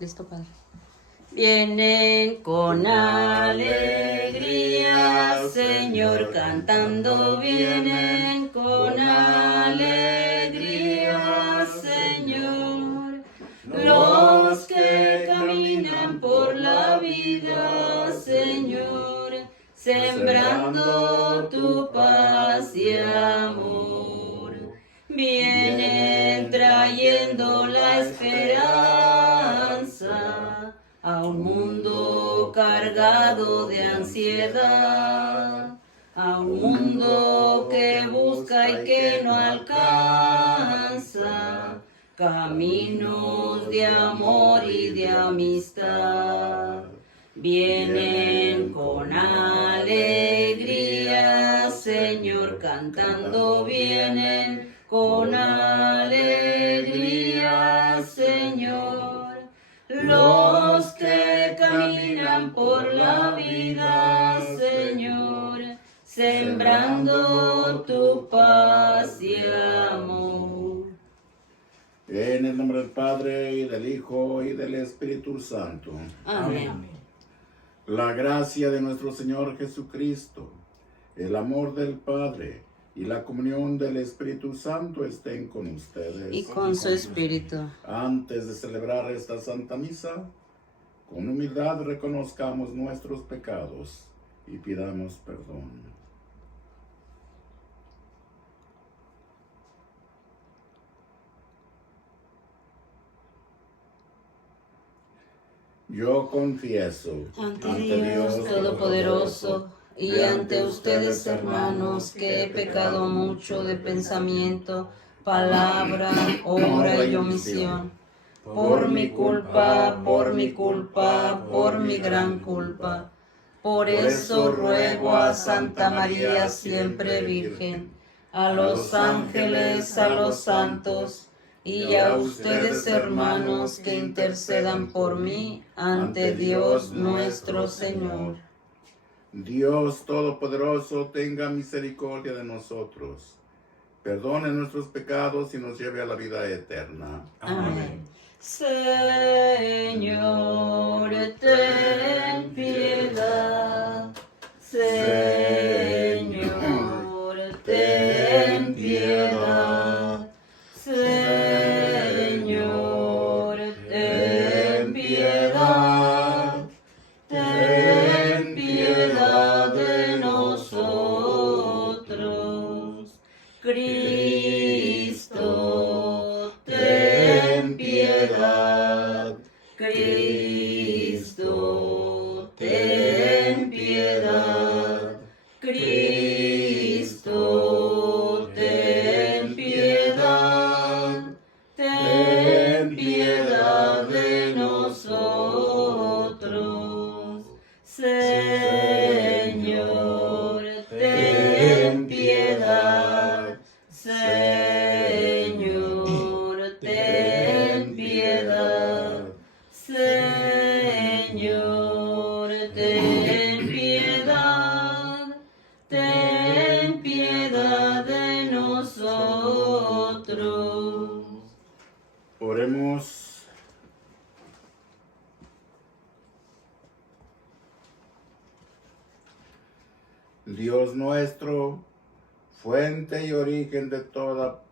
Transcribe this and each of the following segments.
Listo, Padre. Vienen con alegría, Señor, cantando. Vienen con alegría, Señor. Los que caminan por la vida, Señor, sembrando tu paz y amor. Vienen trayendo la esperanza a un mundo cargado de ansiedad, a un mundo que busca y que no alcanza caminos de amor y de amistad. Vienen con alegría, Señor, cantando. Vienen con alegría, Señor. Los que caminan por la vida, Señor, sembrando tu paz y amor. En el nombre del Padre, y del Hijo, y del Espíritu Santo. Amén. La gracia de nuestro Señor Jesucristo, el amor del Padre y la comunión del Espíritu Santo estén con ustedes. Y con su espíritu. Antes de celebrar esta Santa Misa, con humildad reconozcamos nuestros pecados y pidamos perdón. Yo confieso Ante Dios Todopoderoso y ante ustedes, hermanos, que he pecado mucho de pensamiento, palabra, obra y omisión. Por mi culpa, por mi culpa, por mi gran culpa. Por eso ruego a Santa María siempre Virgen, a los ángeles, a los santos, y a ustedes, hermanos, que intercedan por mí ante Dios nuestro Señor. Dios Todopoderoso, tenga misericordia de nosotros, perdone nuestros pecados y nos lleve a la vida eterna. Amén. Señor, ten piedad. Señor, ten piedad. Señor, ten piedad. Ten piedad de nosotros. Cristo, ten piedad. Cristo, ten piedad. Cristo, ten piedad. Ten piedad de nosotros. Señor, ten piedad. Señor, ten piedad. Señor, ten piedad. Ten piedad de nosotros. Oremos. Dios nuestro, fuente y origen de toda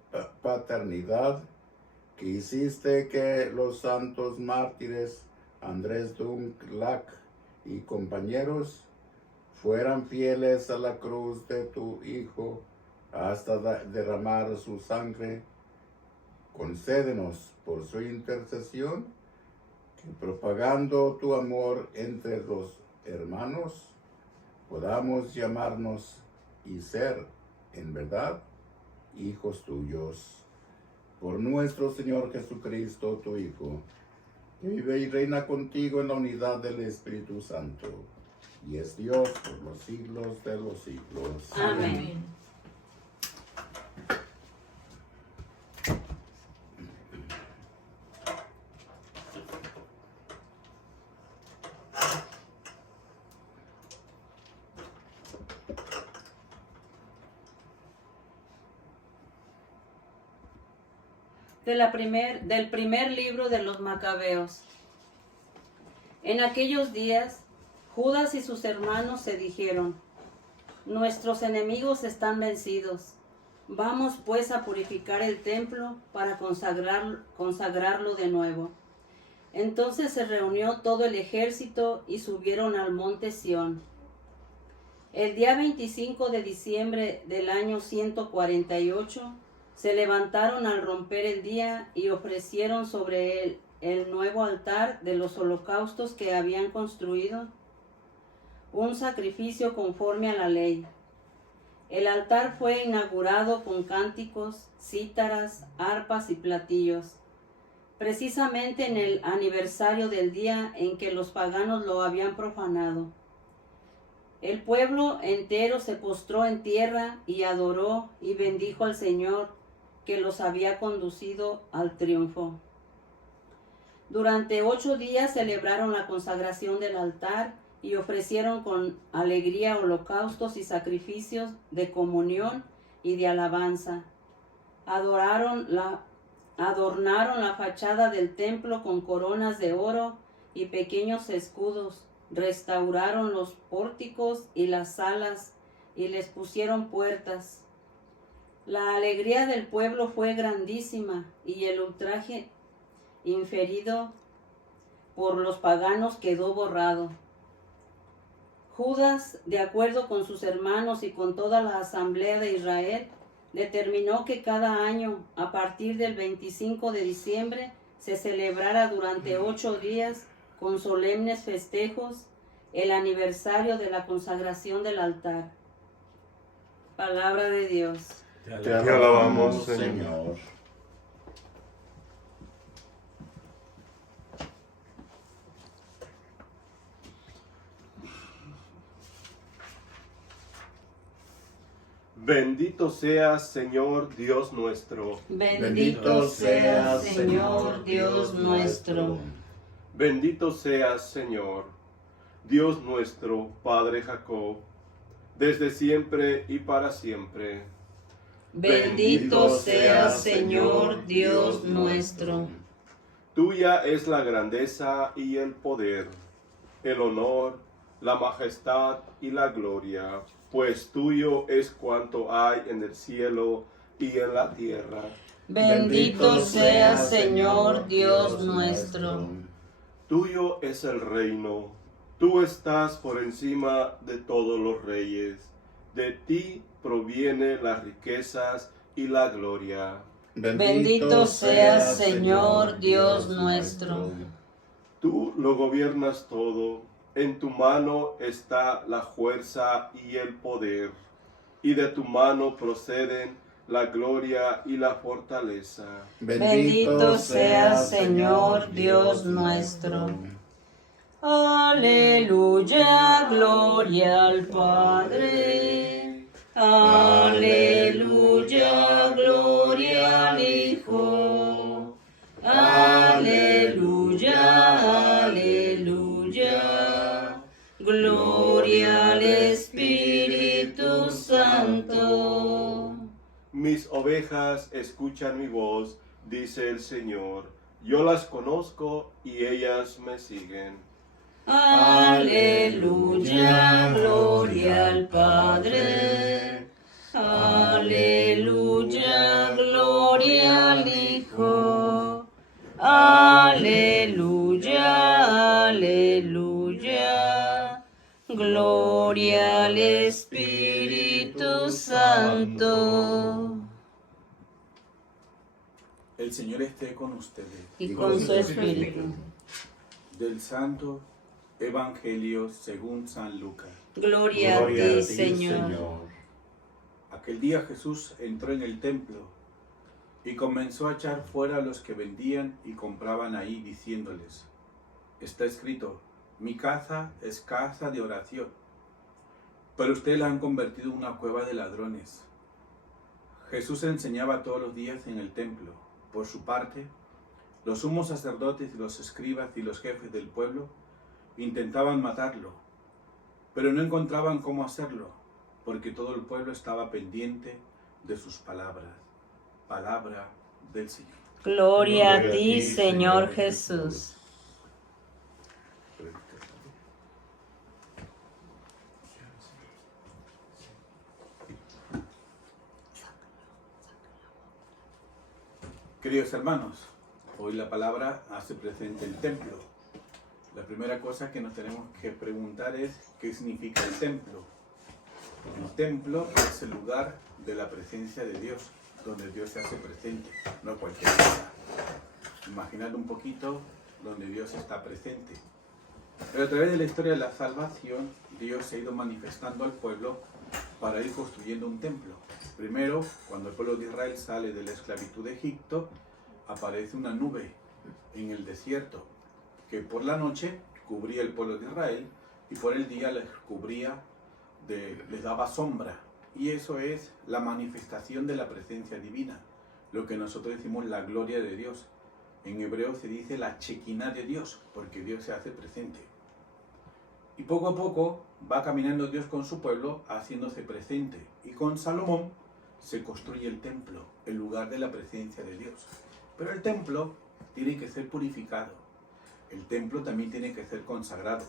paternidad, que hiciste que los santos mártires Andrés Dunlac y compañeros fueran fieles a la cruz de tu Hijo hasta derramar su sangre, concédenos por su intercesión que, propagando tu amor entre los hermanos, podamos llamarnos y ser, en verdad, hijos tuyos. Por nuestro Señor Jesucristo, tu Hijo, que vive y reina contigo en la unidad del Espíritu Santo, y es Dios por los siglos de los siglos. Amén. Del primer libro de los Macabeos. En aquellos días, Judas y sus hermanos se dijeron: nuestros enemigos están vencidos. Vamos pues a purificar el templo para consagrarlo de nuevo. Entonces se reunió todo el ejército y subieron al monte Sión. El día 25 de diciembre del año 148, se levantaron al romper el día y ofrecieron sobre él el nuevo altar de los holocaustos que habían construido, un sacrificio conforme a la ley. El altar fue inaugurado con cánticos, cítaras, arpas y platillos, precisamente en el aniversario del día en que los paganos lo habían profanado. El pueblo entero se postró en tierra y adoró y bendijo al Señor que los había conducido al triunfo. Durante 8 días celebraron la consagración del altar y ofrecieron con alegría holocaustos y sacrificios de comunión y de alabanza. Adornaron la fachada del templo con coronas de oro y pequeños escudos. Restauraron los pórticos y las salas y les pusieron puertas. La alegría del pueblo fue grandísima y el ultraje inferido por los paganos quedó borrado. Judas, de acuerdo con sus hermanos y con toda la asamblea de Israel, determinó que cada año, a partir del 25 de diciembre, se celebrara durante 8 días, con solemnes festejos, el aniversario de la consagración del altar. Palabra de Dios. Te alabamos, Señor. Bendito seas, Señor Dios nuestro. Bendito seas, Señor Dios nuestro. Bendito seas, Señor, Dios nuestro, Padre Jacob, desde siempre y para siempre. Bendito seas, Señor Dios nuestro. Tuya es la grandeza y el poder, el honor, la majestad y la gloria, pues tuyo es cuanto hay en el cielo y en la tierra. Bendito seas, Señor Dios nuestro. Tuyo es el reino, tú estás por encima de todos los reyes, de ti provienen las riquezas y la gloria. Bendito seas, Señor Dios nuestro. Tú lo gobiernas todo, en tu mano está la fuerza y el poder, y de tu mano proceden la gloria y la fortaleza. Bendito seas, Señor Dios nuestro. Aleluya, gloria al Padre. Aleluya, gloria al Hijo. Aleluya, aleluya. Gloria al Espíritu Santo. Mis ovejas escuchan mi voz, dice el Señor. Yo las conozco y ellas me siguen. Aleluya, gloria al Padre. Aleluya, gloria al Hijo. Aleluya, aleluya. Gloria al Espíritu Santo. El Señor esté con ustedes. Y con su Espíritu. Del Santo Evangelio según San Lucas. Gloria a ti, Señor. Aquel día Jesús entró en el templo y comenzó a echar fuera a los que vendían y compraban ahí, diciéndoles: está escrito, mi casa es casa de oración, pero ustedes la han convertido en una cueva de ladrones. Jesús enseñaba todos los días en el templo. Por su parte, los sumos sacerdotes y los escribas y los jefes del pueblo intentaban matarlo, pero no encontraban cómo hacerlo, porque todo el pueblo estaba pendiente de sus palabras. Palabra del Señor. Gloria a ti, Señor Jesús. Jesús. Queridos hermanos, hoy la palabra hace presente el templo. La primera cosa que nos tenemos que preguntar es ¿qué significa el templo? El templo es el lugar de la presencia de Dios, donde Dios se hace presente, no cualquier cosa. Imaginad un poquito donde Dios está presente. Pero a través de la historia de la salvación, Dios se ha ido manifestando al pueblo para ir construyendo un templo. Primero, cuando el pueblo de Israel sale de la esclavitud de Egipto, aparece una nube en el desierto, que por la noche cubría el pueblo de Israel y por el día les cubría, les daba sombra. Y eso es la manifestación de la presencia divina, lo que nosotros decimos la gloria de Dios. En hebreo se dice la Shekinah de Dios, porque Dios se hace presente. Y poco a poco va caminando Dios con su pueblo, haciéndose presente. Y con Salomón se construye el templo, el lugar de la presencia de Dios. Pero el templo tiene que ser purificado. El templo también tiene que ser consagrado.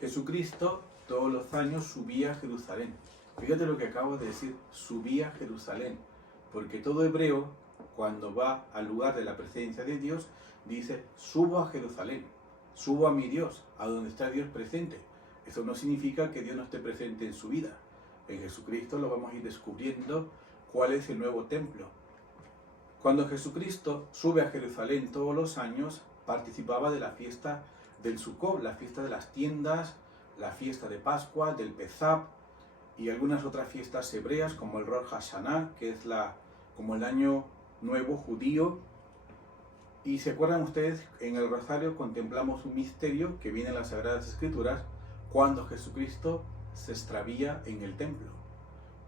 Jesucristo todos los años subía a Jerusalén. Fíjate lo que acabo de decir, subía a Jerusalén. Porque todo hebreo, cuando va al lugar de la presencia de Dios, dice, subo a Jerusalén, subo a mi Dios, a donde está Dios presente. Eso no significa que Dios no esté presente en su vida. En Jesucristo lo vamos a ir descubriendo cuál es el nuevo templo. Cuando Jesucristo sube a Jerusalén todos los años, participaba de la fiesta del Sukkot, la fiesta de las tiendas, la fiesta de Pascua, del Pesach y algunas otras fiestas hebreas como el Rosh Hashanah, que es como el año nuevo judío. Y se acuerdan ustedes, en el Rosario contemplamos un misterio que viene en las Sagradas Escrituras cuando Jesucristo se extravía en el templo.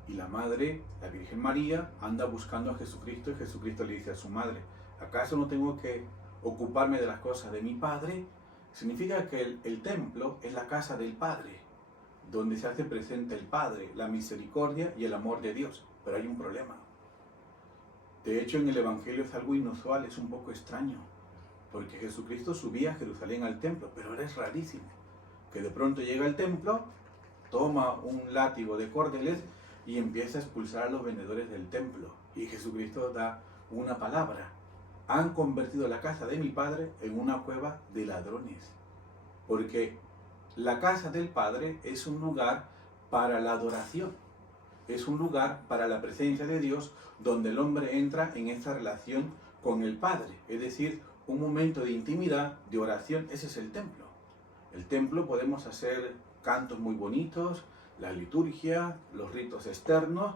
Y la madre, la Virgen María, anda buscando a Jesucristo y Jesucristo le dice a su madre, ¿acaso no tengo que ocuparme de las cosas de mi Padre? Significa que el templo es la casa del Padre, donde se hace presente el Padre, la misericordia y el amor de Dios. Pero hay un problema. De hecho, en el Evangelio es algo inusual, es un poco extraño, porque Jesucristo subía a Jerusalén al templo, pero ahora es rarísimo, que de pronto llega al templo, toma un látigo de cordeles y empieza a expulsar a los vendedores del templo. Y Jesucristo da una palabra. Han convertido la casa de mi Padre en una cueva de ladrones. Porque la casa del Padre es un lugar para la adoración. Es un lugar para la presencia de Dios donde el hombre entra en esta relación con el Padre. Es decir, un momento de intimidad, de oración. Ese es el templo. El templo podemos hacer cantos muy bonitos, la liturgia, los ritos externos,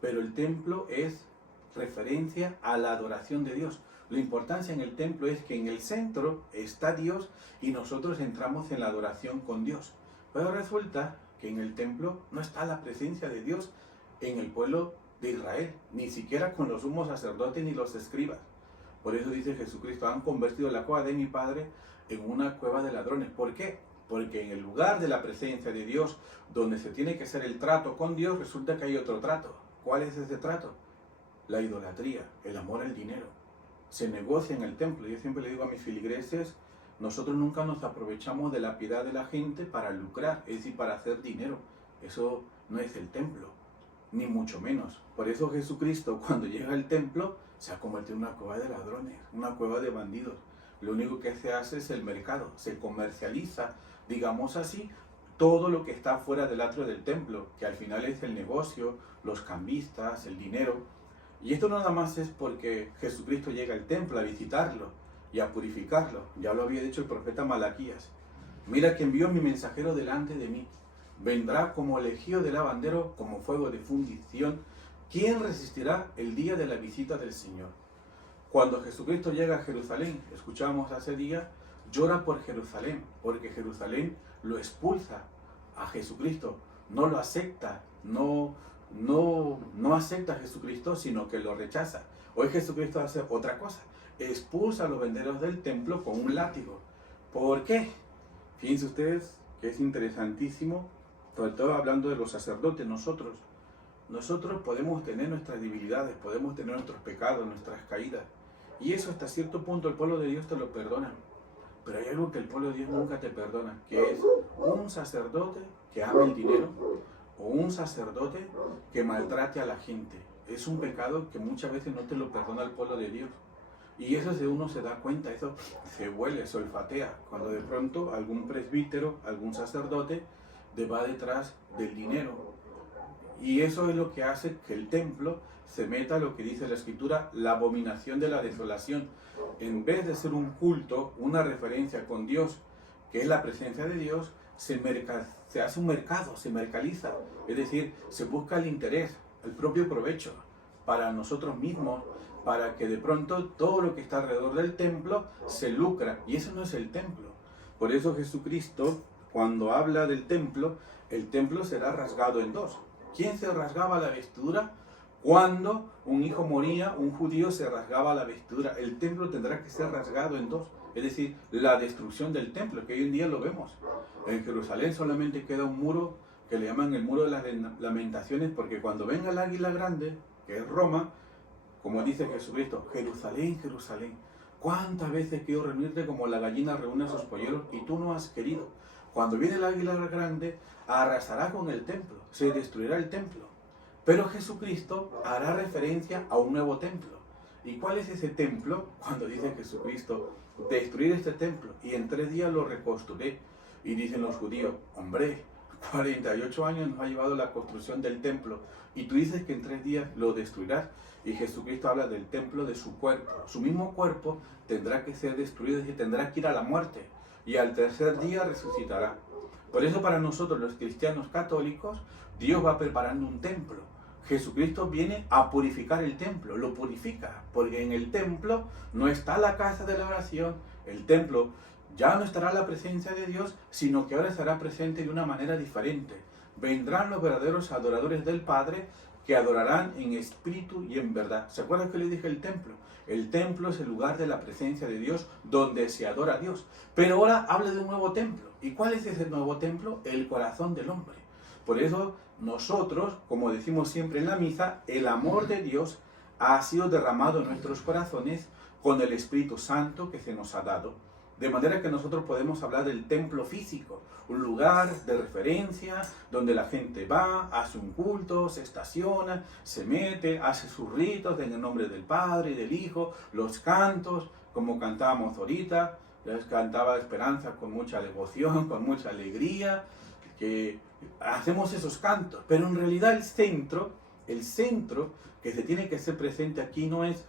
pero el templo es referencia a la adoración de Dios. La importancia en el templo es que en el centro está Dios y nosotros entramos en la adoración con Dios. Pero resulta que en el templo no está la presencia de Dios en el pueblo de Israel, ni siquiera con los sumos sacerdotes ni los escribas. Por eso dice Jesucristo, han convertido la cueva de mi Padre en una cueva de ladrones. ¿Por qué? Porque en el lugar de la presencia de Dios, donde se tiene que hacer el trato con Dios, resulta que hay otro trato. ¿Cuál es ese trato? La idolatría, el amor al dinero. Se negocia en el templo. Yo siempre le digo a mis feligreses, nosotros nunca nos aprovechamos de la piedad de la gente para lucrar, es decir, para hacer dinero. Eso no es el templo, ni mucho menos. Por eso Jesucristo, cuando llega al templo, se ha convertido en una cueva de ladrones, una cueva de bandidos. Lo único que se hace es el mercado, se comercializa, digamos así, todo lo que está fuera del atrio del templo, que al final es el negocio, los cambistas, el dinero. Y esto no nada más es porque Jesucristo llega al templo a visitarlo y a purificarlo. Ya lo había dicho el profeta Malaquías. Mira que envió mi mensajero delante de mí. Vendrá como legío de lavandero, como fuego de fundición. ¿Quién resistirá el día de la visita del Señor? Cuando Jesucristo llega a Jerusalén, escuchábamos hace día, llora por Jerusalén, porque Jerusalén lo expulsa a Jesucristo, no lo acepta, no acepta a Jesucristo, sino que lo rechaza. Hoy Jesucristo hace otra cosa, expulsa a los vendedores del templo con un látigo. ¿Por qué? Fíjense ustedes que es interesantísimo, sobre todo hablando de los sacerdotes. Nosotros podemos tener nuestras debilidades, podemos tener nuestros pecados, nuestras caídas, y eso hasta cierto punto el pueblo de Dios te lo perdona. Pero hay algo que el pueblo de Dios nunca te perdona, que es un sacerdote que ama el dinero o un sacerdote que maltrate a la gente. es un pecado que muchas veces no te lo perdona el pueblo de Dios. Y eso uno se da cuenta, eso se huele, se olfatea, cuando de pronto algún presbítero, algún sacerdote va detrás del dinero. Y eso es lo que hace que el templo se meta, lo que dice la Escritura, la abominación de la desolación. En vez de ser un culto, una referencia con Dios, que es la presencia de Dios, se hace un mercado, se mercaliza. Es decir, se busca el interés, el propio provecho para nosotros mismos, para que de pronto todo lo que está alrededor del templo se lucra. Y eso no es el templo. Por eso Jesucristo, cuando habla del templo, el templo será rasgado en dos. ¿Quién se rasgaba la vestidura? Cuando un hijo moría, un judío se rasgaba la vestidura. El templo tendrá que ser rasgado en dos. Es decir, la destrucción del templo, que hoy en día lo vemos. En Jerusalén solamente queda un muro que le llaman el muro de las lamentaciones, porque cuando venga el águila grande, que es Roma, como dice Jesucristo, Jerusalén, Jerusalén, ¿cuántas veces quiero reunirte como la gallina reúne a sus polluelos y tú no has querido? Cuando viene el águila grande, arrasará con el templo, se destruirá el templo. Pero Jesucristo hará referencia a un nuevo templo. ¿Y cuál es ese templo? Cuando dice Jesucristo, destruir este templo y en 3 días lo reconstruiré. Y dicen los judíos, hombre, 48 años nos ha llevado la construcción del templo y tú dices que en 3 días lo destruirás. Y Jesucristo habla del templo de su cuerpo. Su mismo cuerpo tendrá que ser destruido, es decir, tendrá que ir a la muerte y al 3er día resucitará. Por eso para nosotros los cristianos católicos, Dios va preparando un templo. Jesucristo viene a purificar el templo, lo purifica, porque en el templo no está la casa de la oración, el templo ya no estará la presencia de Dios, sino que ahora estará presente de una manera diferente. Vendrán los verdaderos adoradores del Padre, que adorarán en espíritu y en verdad. ¿Se acuerdan que les dije el templo? El templo es el lugar de la presencia de Dios, donde se adora a Dios. Pero ahora habla de un nuevo templo. ¿Y cuál es ese nuevo templo? El corazón del hombre. Por eso nosotros, como decimos siempre en la misa, el amor de Dios ha sido derramado en nuestros corazones con el Espíritu Santo que se nos ha dado. De manera que nosotros podemos hablar del templo físico, un lugar de referencia donde la gente va, hace un culto, se estaciona, se mete, hace sus ritos en el nombre del Padre y del Hijo, los cantos, como cantábamos ahorita, les cantaba Esperanza con mucha devoción, con mucha alegría, que hacemos esos cantos, pero en realidad el centro que se tiene que hacer presente aquí no es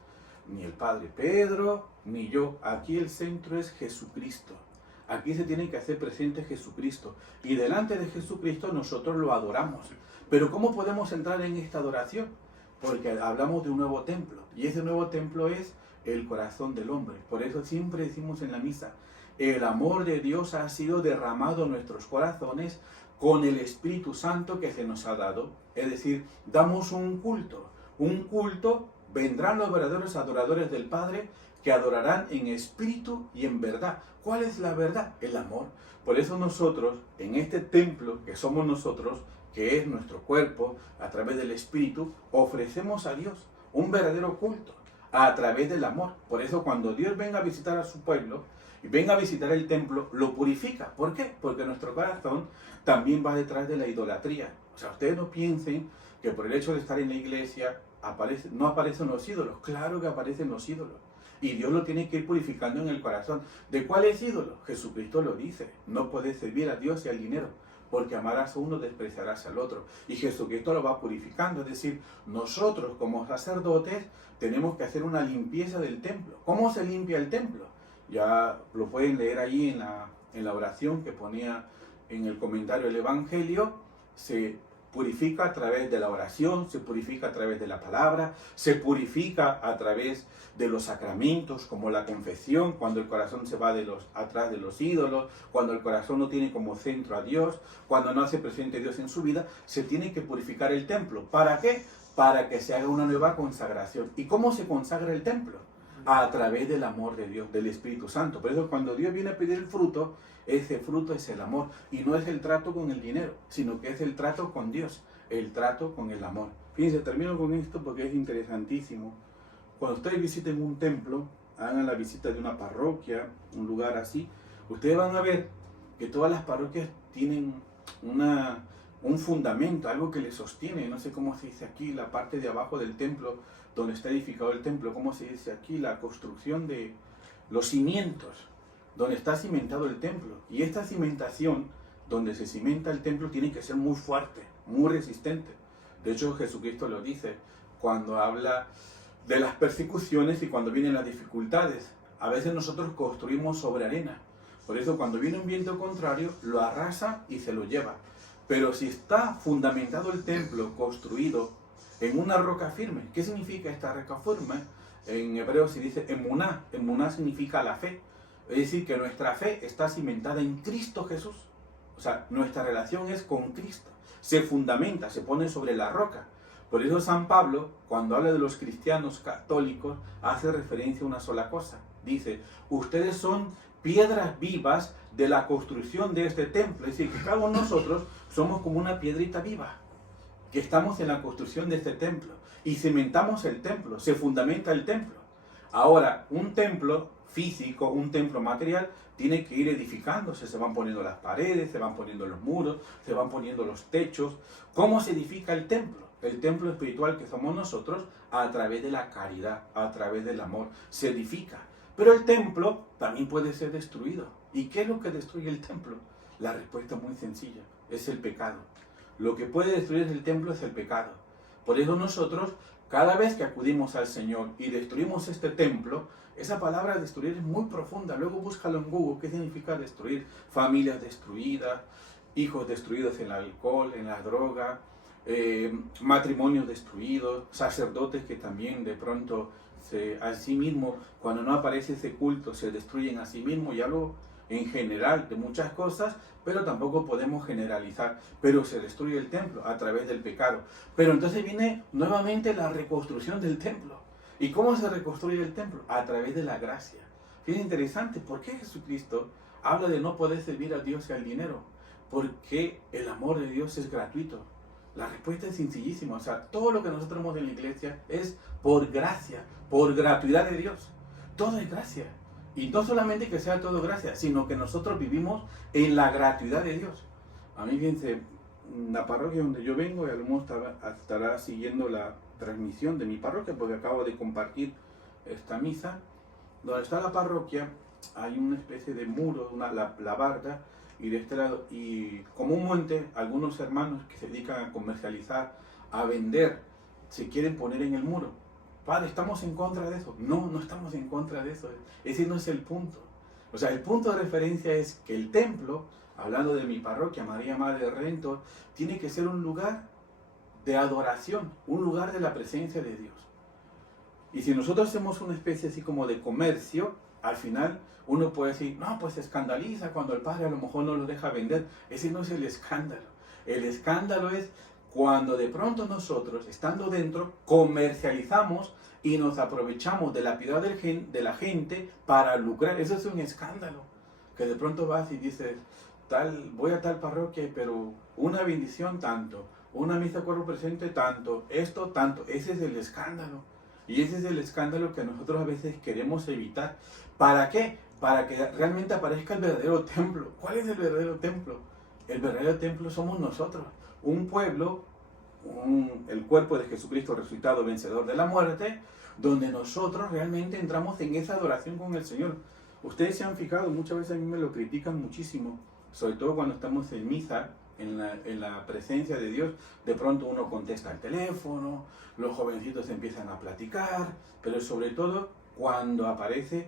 ni el Padre Pedro, ni yo. Aquí el centro es Jesucristo. Aquí se tiene que hacer presente Jesucristo. Y delante de Jesucristo nosotros lo adoramos. Pero ¿cómo podemos entrar en esta adoración? Porque hablamos de un nuevo templo. Y ese nuevo templo es el corazón del hombre. Por eso siempre decimos en la misa, el amor de Dios ha sido derramado en nuestros corazones con el Espíritu Santo que se nos ha dado. Es decir, damos un culto. Un culto. Vendrán los verdaderos adoradores del Padre que adorarán en espíritu y en verdad. ¿Cuál es la verdad? El amor. Por eso nosotros, en este templo que somos nosotros, que es nuestro cuerpo, a través del Espíritu, ofrecemos a Dios un verdadero culto a través del amor. Por eso cuando Dios venga a visitar a su pueblo y venga a visitar el templo, lo purifica. ¿Por qué? Porque nuestro corazón también va detrás de la idolatría. O sea, ustedes no piensen que por el hecho de estar en la iglesia no aparecen los ídolos. Claro que aparecen los ídolos. Y Dios lo tiene que ir purificando en el corazón. ¿De cuáles ídolos? Jesucristo lo dice. No puedes servir a Dios y al dinero, porque amarás a uno, despreciarás al otro. Y Jesucristo lo va purificando. Es decir, nosotros como sacerdotes tenemos que hacer una limpieza del templo. ¿Cómo se limpia el templo? Ya lo pueden leer ahí en la oración que ponía en el comentario del Evangelio. Se purifica a través de la oración, se purifica a través de la palabra, se purifica a través de los sacramentos, como la confesión, cuando el corazón se va atrás de los ídolos, cuando el corazón no tiene como centro a Dios, cuando no hace presente a Dios en su vida, se tiene que purificar el templo. ¿Para qué? Para que se haga una nueva consagración. ¿Y cómo se consagra el templo? A través del amor de Dios, del Espíritu Santo. Por eso cuando Dios viene a pedir el fruto, ese fruto es el amor. Y no es el trato con el dinero, sino que es el trato con Dios, el trato con el amor. Fíjense, termino con esto porque es interesantísimo. Cuando ustedes visiten un templo, hagan la visita de una parroquia, un lugar así, ustedes van a ver que todas las parroquias tienen un fundamento, algo que le sostiene. No sé cómo se dice aquí, la parte de abajo del templo, donde está edificado el templo, cómo se dice aquí, la construcción de los cimientos, donde está cimentado el templo. Y esta cimentación, donde se cimenta el templo, tiene que ser muy fuerte, muy resistente. De hecho, Jesucristo lo dice cuando habla de las persecuciones y cuando vienen las dificultades. A veces nosotros construimos sobre arena. Por eso cuando viene un viento contrario, lo arrasa y se lo lleva. Pero si está fundamentado el templo, construido en una roca firme, ¿qué significa esta roca firme? En hebreo se dice emuná. Emuná significa la fe. Es decir, que nuestra fe está cimentada en Cristo Jesús. O sea, nuestra relación es con Cristo. Se fundamenta, se pone sobre la roca. Por eso San Pablo, cuando habla de los cristianos católicos, hace referencia a una sola cosa. Dice, ustedes son piedras vivas de la construcción de este templo. Es decir, que cada uno de nosotros somos como una piedrita viva, que estamos en la construcción de este templo. Y cimentamos el templo, se fundamenta el templo. Ahora, un templo físico, un templo material, tiene que ir edificándose. Se van poniendo las paredes, se van poniendo los muros, se van poniendo los techos. ¿Cómo se edifica el templo? El templo espiritual que somos nosotros, a través de la caridad, a través del amor, se edifica. Pero el templo también puede ser destruido. ¿Y qué es lo que destruye el templo? La respuesta es muy sencilla, es el pecado. Lo que puede destruir el templo es el pecado. Por eso nosotros, cada vez que acudimos al Señor y destruimos este templo, esa palabra destruir es muy profunda. Luego búscalo en Google, ¿qué significa destruir? Familias destruidas, hijos destruidos en el alcohol, en la droga, matrimonios destruidos, sacerdotes que también de pronto a sí mismo, cuando no aparece ese culto, se destruyen a sí mismos. Y hablo en general de muchas cosas, pero tampoco podemos generalizar. Pero se destruye el templo a través del pecado. Pero entonces viene nuevamente la reconstrucción del templo. ¿Y cómo se reconstruye el templo? A través de la gracia. Es interesante, ¿por qué Jesucristo habla de no poder servir a Dios y al dinero? Porque el amor de Dios es gratuito. La respuesta es sencillísima. O sea, todo lo que nosotros hacemos en la iglesia es por gracia, por gratuidad de Dios. Todo es gracia. Y no solamente que sea todo gracia, sino que nosotros vivimos en la gratuidad de Dios. A mí, fíjense, la parroquia donde yo vengo, y a lo mejor estará siguiendo la transmisión de mi parroquia, porque acabo de compartir esta misa. Donde está la parroquia, hay una especie de muro, la barda, y de este lado, y como un monte, algunos hermanos que se dedican a comercializar, a vender, se quieren poner en el muro. Padre, ¿estamos en contra de eso? No, no estamos en contra de eso. Ese no es el punto. O sea, el punto de referencia es que el templo, hablando de mi parroquia, María Madre de Redentor, tiene que ser un lugar de adoración, un lugar de la presencia de Dios. Y si nosotros hacemos una especie así como de comercio, al final uno puede decir, no, pues se escandaliza cuando el padre a lo mejor no lo deja vender. Ese no es el escándalo. El escándalo es cuando de pronto nosotros, estando dentro, comercializamos y nos aprovechamos de la piedad de la gente para lucrar. Eso es un escándalo. Que de pronto vas y dices, voy a tal parroquia, pero una bendición tanto, una misa cuerpo presente tanto, esto tanto. Ese es el escándalo. Y ese es el escándalo que nosotros a veces queremos evitar. ¿Para qué? Para que realmente aparezca el verdadero templo. ¿Cuál es el verdadero templo? El verdadero templo somos nosotros. Un pueblo, el cuerpo de Jesucristo resucitado, vencedor de la muerte, donde nosotros realmente entramos en esa adoración con el Señor. Ustedes se han fijado, muchas veces a mí me lo critican muchísimo, sobre todo cuando estamos en misa, en la presencia de Dios. De pronto uno contesta al teléfono, los jovencitos empiezan a platicar, pero sobre todo cuando aparece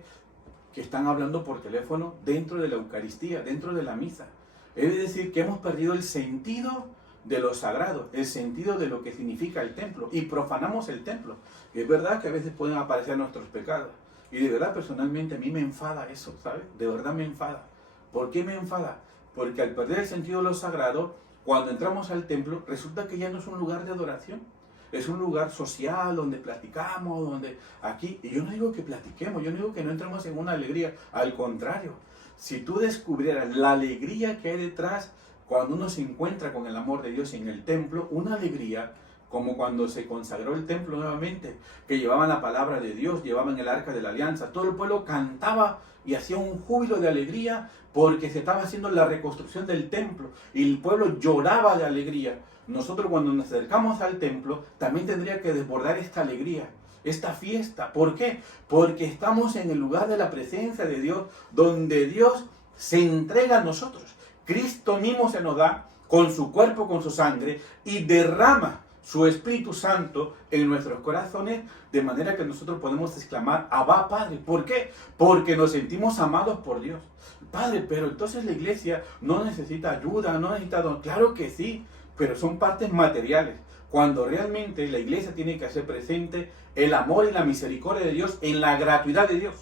que están hablando por teléfono dentro de la Eucaristía, dentro de la misa. Es decir, que hemos perdido el sentido de lo sagrado, el sentido de lo que significa el templo, y profanamos el templo. Y es verdad que a veces pueden aparecer nuestros pecados, y de verdad personalmente a mí me enfada eso, ¿sabes? De verdad me enfada. ¿Por qué me enfada? Porque al perder el sentido de lo sagrado, cuando entramos al templo, resulta que ya no es un lugar de adoración, es un lugar social donde platicamos, donde aquí, y yo no digo que platiquemos, yo no digo que no entremos en una alegría, al contrario, si tú descubrieras la alegría que hay detrás cuando uno se encuentra con el amor de Dios en el templo, una alegría como cuando se consagró el templo nuevamente, que llevaban la palabra de Dios, llevaban el arca de la alianza, todo el pueblo cantaba y hacía un júbilo de alegría porque se estaba haciendo la reconstrucción del templo y el pueblo lloraba de alegría. Nosotros cuando nos acercamos al templo también tendría que desbordar esta alegría, esta fiesta. ¿Por qué? Porque estamos en el lugar de la presencia de Dios, donde Dios se entrega a nosotros. Cristo mismo se nos da con su cuerpo, con su sangre, y derrama su Espíritu Santo en nuestros corazones, de manera que nosotros podemos exclamar, Abba, Padre. ¿Por qué? Porque nos sentimos amados por Dios. Padre, pero entonces la iglesia no necesita ayuda, no necesita don. Claro que sí, pero son partes materiales. Cuando realmente la iglesia tiene que hacer presente el amor y la misericordia de Dios en la gratuidad de Dios.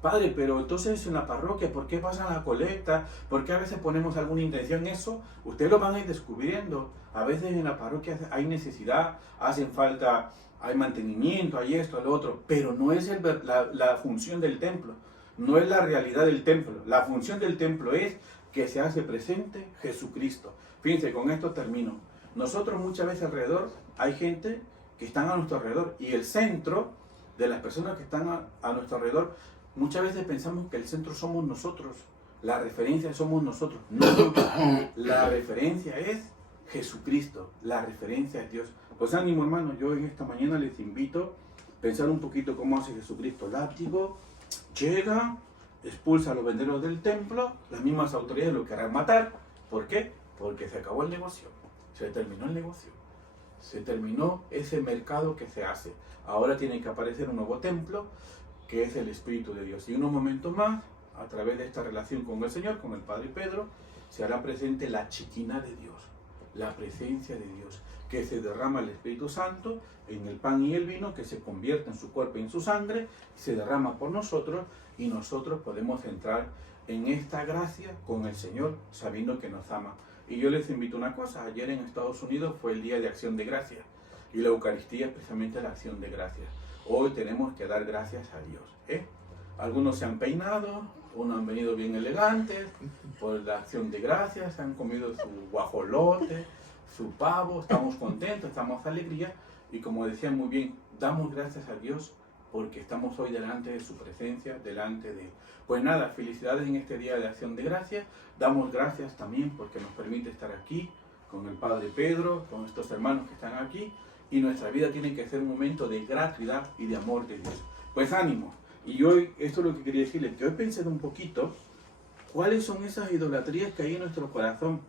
Padre, pero entonces en la parroquia, ¿por qué pasa la colecta? ¿Por qué a veces ponemos alguna intención en eso? Ustedes lo van a ir descubriendo. A veces en la parroquia hay necesidad, hacen falta, hay mantenimiento, hay esto, lo otro, pero no es la función del templo, no es la realidad del templo. La función del templo es que se hace presente Jesucristo. Fíjense, con esto termino. Nosotros muchas veces alrededor hay gente que están a nuestro alrededor y el centro de las personas que están a nuestro alrededor, muchas veces pensamos que el centro somos nosotros, la referencia somos nosotros. No, la referencia es Jesucristo, la referencia es Dios. Pues ánimo, hermano, yo en esta mañana les invito a pensar un poquito cómo hace Jesucristo. Látigo, llega, expulsa a los venderos del templo, las mismas autoridades lo querrán matar. ¿Por qué? Porque se acabó el negocio, se terminó el negocio, se terminó ese mercado que se hace. Ahora tiene que aparecer un nuevo templo, que es el Espíritu de Dios. Y unos momentos más, a través de esta relación con el Señor, con el Padre Pedro, se hará presente la chiquina de Dios, la presencia de Dios, que se derrama el Espíritu Santo en el pan y el vino, que se convierte en su cuerpo y en su sangre, se derrama por nosotros y nosotros podemos entrar en esta gracia con el Señor, sabiendo que nos ama. Y yo les invito a una cosa, ayer en Estados Unidos fue el Día de Acción de Gracias, y la Eucaristía es precisamente la acción de gracias. Hoy tenemos que dar gracias a Dios. Algunos se han peinado, unos han venido bien elegantes, por la acción de gracias, han comido su guajolote, su pavo, estamos contentos, estamos alegría, y como decía muy bien, damos gracias a Dios porque estamos hoy delante de su presencia, delante de Él. Pues nada, felicidades en este Día de Acción de Gracias, damos gracias también porque nos permite estar aquí con el Padre Pedro, con estos hermanos que están aquí, y nuestra vida tiene que ser un momento de gratuidad y de amor de Dios. Pues ánimo. Y hoy, esto es lo que quería decirles, que hoy pensé un poquito cuáles son esas idolatrías que hay en nuestro corazón.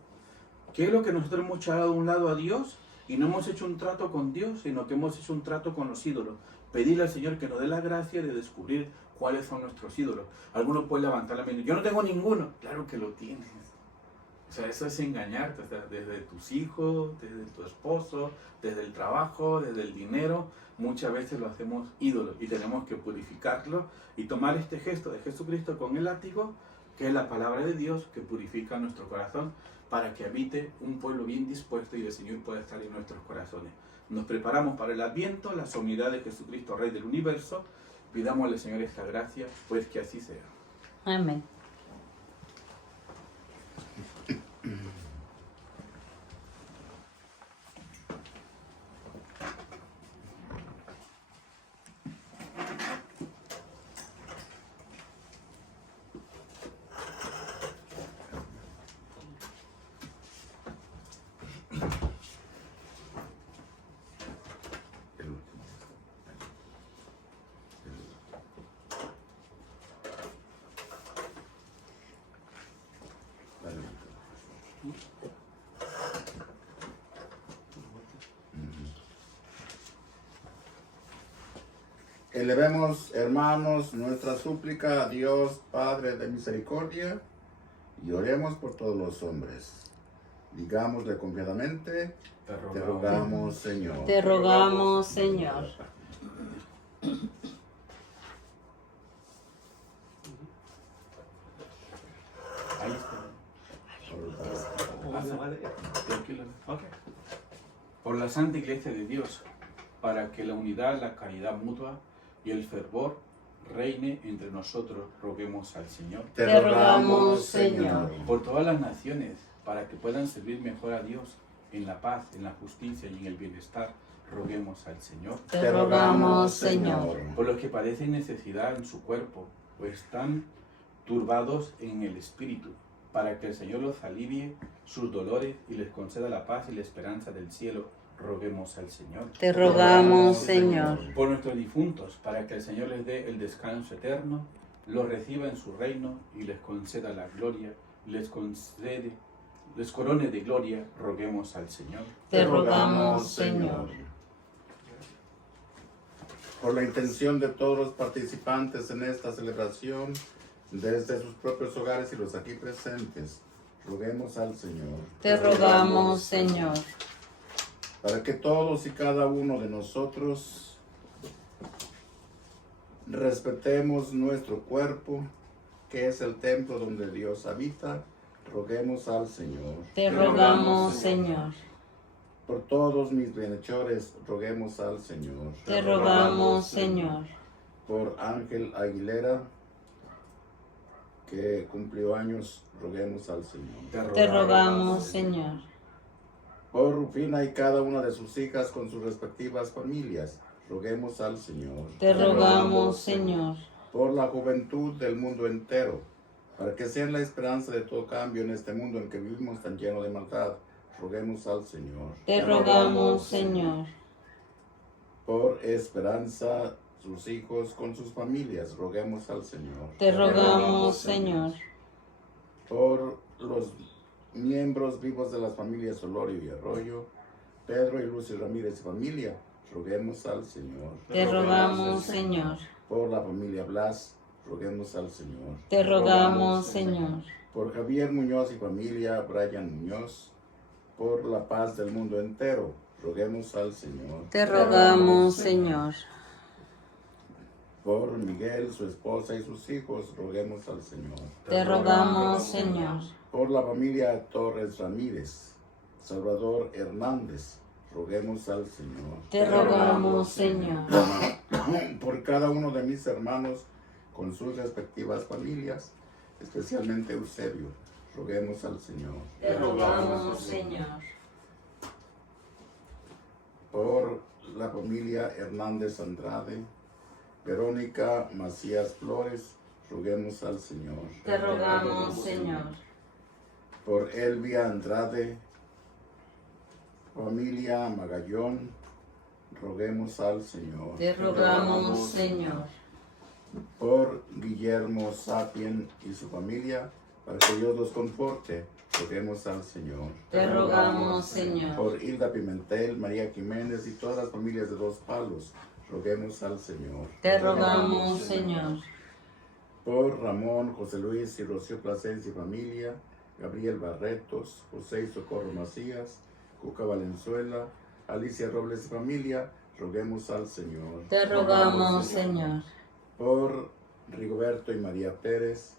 ¿Qué es lo que nosotros hemos echado a un lado a Dios y no hemos hecho un trato con Dios, sino que hemos hecho un trato con los ídolos? Pedirle al Señor que nos dé la gracia de descubrir cuáles son nuestros ídolos. Algunos pueden levantar la mano, yo no tengo ninguno. Claro que lo tienes. O sea, eso es engañarte, o sea, desde tus hijos, desde tu esposo, desde el trabajo, desde el dinero. Muchas veces lo hacemos ídolo y tenemos que purificarlo y tomar este gesto de Jesucristo con el látigo, que es la palabra de Dios que purifica nuestro corazón para que habite un pueblo bien dispuesto y el Señor pueda estar en nuestros corazones. Nos preparamos para el Adviento, la solemnidad de Jesucristo, Rey del Universo. Pidámosle, Señor, esta gracia, pues que así sea. Amén. Elevemos, hermanos, nuestra súplica a Dios, Padre de misericordia, y oremos por todos los hombres. Digámosle confiadamente, te rogamos, Señor. Te rogamos, Señor. Ahí está. Tranquilo. Okay. Por la Santa Iglesia de Dios, para que la unidad, la caridad mutua y el fervor reine entre nosotros, roguemos al Señor. Te rogamos, Señor. Por todas las naciones, para que puedan servir mejor a Dios en la paz, en la justicia y en el bienestar, roguemos al Señor. Te rogamos, Señor. Por los que padecen necesidad en su cuerpo o están turbados en el espíritu, para que el Señor los alivie sus dolores y les conceda la paz y la esperanza del cielo, roguemos al Señor. Te rogamos, Señor. Por nuestros difuntos, para que el Señor les dé el descanso eterno, los reciba en su reino y les conceda la gloria, les corone de gloria, roguemos al Señor. Te rogamos, Señor. Por la intención de todos los participantes en esta celebración, desde sus propios hogares y los aquí presentes, roguemos al Señor. Te rogamos, Señor. Para que todos y cada uno de nosotros respetemos nuestro cuerpo, que es el templo donde Dios habita, roguemos al Señor. Te rogamos, Señor. Por todos mis bienhechores, roguemos al Señor. Te rogamos, Señor. Por Ángel Aguilera, que cumplió años, roguemos al Señor. Te rogamos, Señor. Por Rufina y cada una de sus hijas con sus respectivas familias, roguemos al Señor. Te rogamos, Señor. Por la juventud del mundo entero, para que sean la esperanza de todo cambio en este mundo en que vivimos tan lleno de maldad, roguemos al Señor. Te rogamos, Señor. Por Esperanza, sus hijos con sus familias, roguemos al Señor. Te rogamos, Señor. Por los miembros vivos de las familias Olorio y Arroyo, Pedro y Lucy Ramírez y familia, roguemos al Señor. Te rogamos, Señor. Por la familia Blas, roguemos al Señor. Te rogamos, Señor. Por Javier Muñoz y familia, Brian Muñoz, por la paz del mundo entero, roguemos al Señor. Te rogamos, Señor. Por Miguel, su esposa y sus hijos, roguemos al Señor. Te rogamos, Señor. Por la familia Torres Ramírez, Salvador Hernández, roguemos al Señor. Te rogamos, Señor. Por cada uno de mis hermanos con sus respectivas familias, especialmente Eusebio, roguemos al Señor. Te rogamos, Señor. Por la familia Hernández Andrade, Verónica Macías Flores, roguemos al Señor. Te rogamos, Señor. Por Elvia Andrade, familia Magallón, roguemos al Señor. Te rogamos, Señor. Por Guillermo Sapien y su familia, para que Dios los conforte, roguemos al Señor. Te rogamos, Señor. Por Hilda Pimentel, María Jiménez y todas las familias de Dos Palos, roguemos al Señor. Te rogamos, Señor. Por Ramón, José Luis y Rocío Plasencia y familia, Gabriel Barretos, José y Socorro Macías, Cuca Valenzuela, Alicia Robles y familia, roguemos al Señor. Te rogamos, Señor. Por Rigoberto y María Pérez,